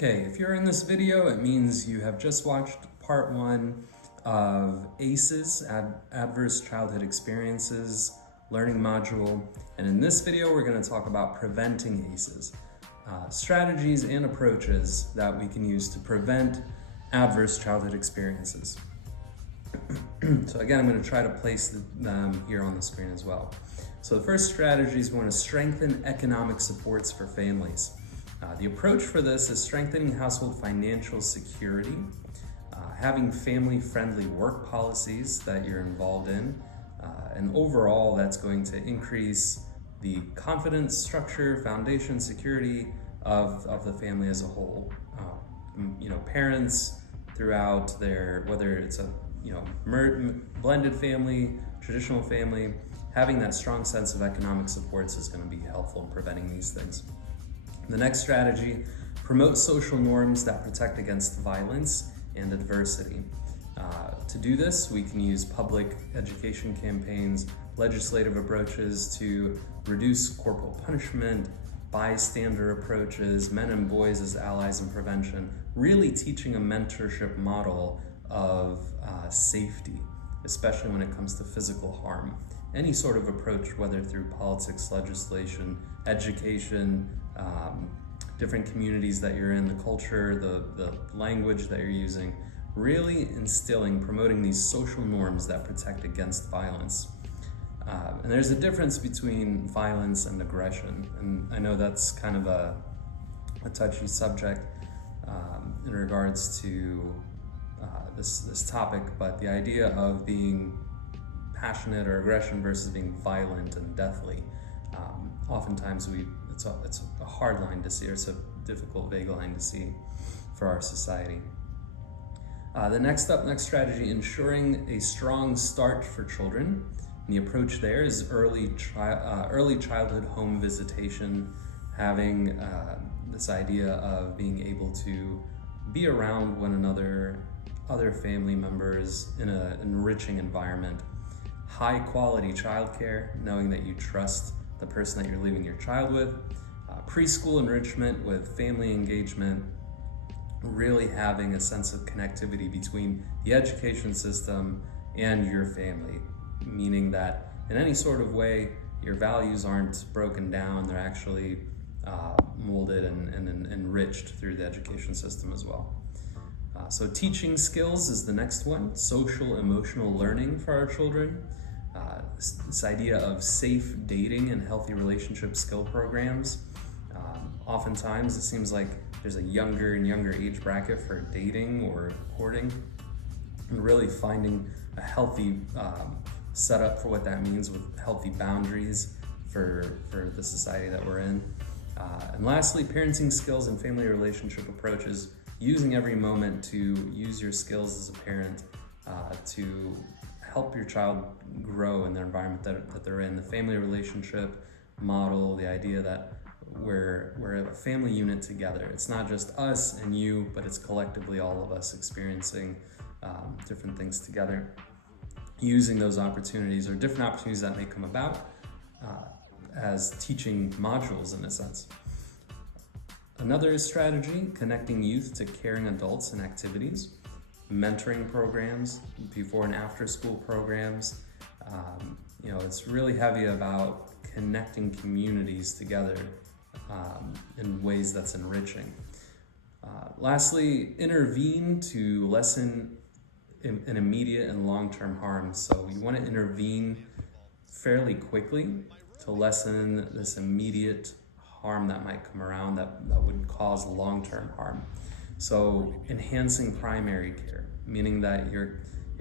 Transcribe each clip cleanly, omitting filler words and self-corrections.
Okay, if you're in this video, it means you have just watched part one of ACEs, Adverse Childhood Experiences, learning module. And in this video, we're going to talk about preventing ACEs, strategies and approaches that we can use to prevent adverse childhood experiences. So again, I'm going to try to place them here on the screen as well. So the first strategy is we want to strengthen economic supports for families. The approach for this is strengthening household financial security, having family-friendly work policies that you're involved in, and overall that's going to increase the confidence, structure, foundation, security of the family as a whole. Parents throughout their, whether it's a blended family, traditional family, having that strong sense of economic supports is going to be helpful in preventing these things. The next strategy, promote social norms that protect against violence and adversity. To do this, we can use public education campaigns, legislative approaches to reduce corporal punishment, bystander approaches, men and boys as allies in prevention, really teaching a mentorship model of safety, especially when it comes to physical harm. Any sort of approach, whether through politics, legislation, education, different communities that you're in, the culture, the language that you're using, really instilling, promoting these social norms that protect against violence. And there's a difference between violence and aggression, and I know that's kind of a touchy subject in regards to this topic, but the idea of being passionate or aggression versus being violent and deathly, oftentimes it's a hard line to see, or it's a difficult, vague line to see for our society. The next strategy, ensuring a strong start for children. And the approach there is early childhood home visitation, having this idea of being able to be around one another, other family members in an enriching environment. High quality childcare, knowing that you trust the person that you're leaving your child with. Preschool enrichment with family engagement, really having a sense of connectivity between the education system and your family, meaning that in any sort of way, your values aren't broken down, they're actually molded and enriched through the education system as well. So teaching skills is the next one, social emotional learning for our children. This idea of safe dating and healthy relationship skill programs. Oftentimes it seems like there's a younger and younger age bracket for dating or courting, and really finding a healthy setup for what that means with healthy boundaries for the society that we're in. And lastly, parenting skills and family relationship approaches, using every moment to use your skills as a parent to help your child grow in the environment that they're in. The family relationship model, the idea that we're a family unit together. It's not just us and you, but it's collectively all of us experiencing different things together. Using those opportunities or different opportunities that may come about as teaching modules in a sense. Another strategy, connecting youth to caring adults and activities. Mentoring programs, before and after school programs. It's really heavy about connecting communities together in ways that's enriching. Lastly, intervene to lessen an immediate and long-term harm. So you want to intervene fairly quickly to lessen this immediate harm that might come around that would cause long-term harm. So enhancing primary care, meaning that your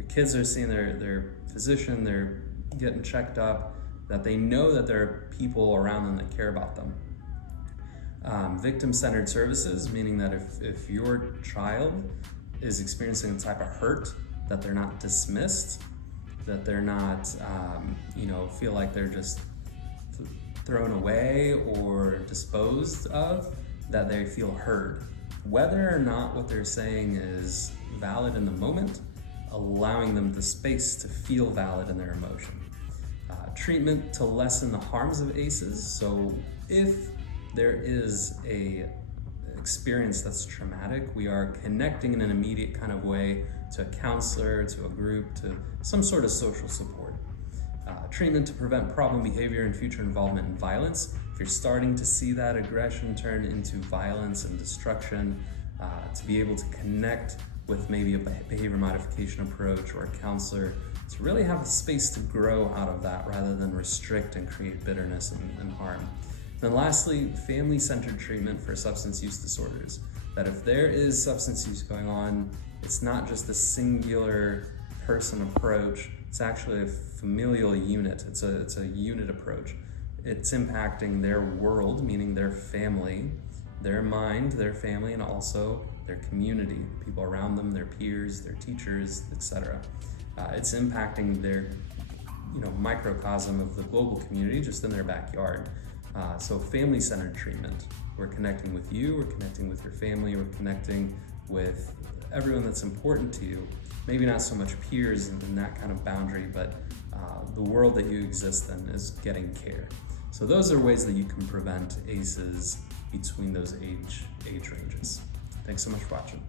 kids are seeing their physician, they're getting checked up, that they know that there are people around them that care about them. Victim-centered services, meaning that if your child is experiencing a type of hurt, that they're not dismissed, that they're not, feel like they're just thrown away or disposed of, that they feel heard. Whether or not what they're saying is valid in the moment, allowing them the space to feel valid in their emotion. Treatment to lessen the harms of ACEs. So if there is a experience that's traumatic, we are connecting in an immediate kind of way to a counselor, to a group, to some sort of social support. Treatment to prevent problem behavior and future involvement in violence. If you're starting to see that aggression turn into violence and destruction, to be able to connect with maybe a behavior modification approach or a counselor to really have the space to grow out of that rather than restrict and create bitterness and harm. Then lastly, family-centered treatment for substance use disorders. That if there is substance use going on, it's not just a singular person approach, it's actually a familial unit. It's a unit approach. It's impacting their world, meaning their family, their mind, their family, and also their community, people around them, their peers, their teachers, etc. It's impacting their microcosm of the global community just in their backyard. So family-centered treatment. We're connecting with you, we're connecting with your family, we're connecting with everyone that's important to you. Maybe not so much peers in that kind of boundary, but the world that you exist in is getting care. So those are ways that you can prevent ACEs between those age ranges. Thanks so much for watching.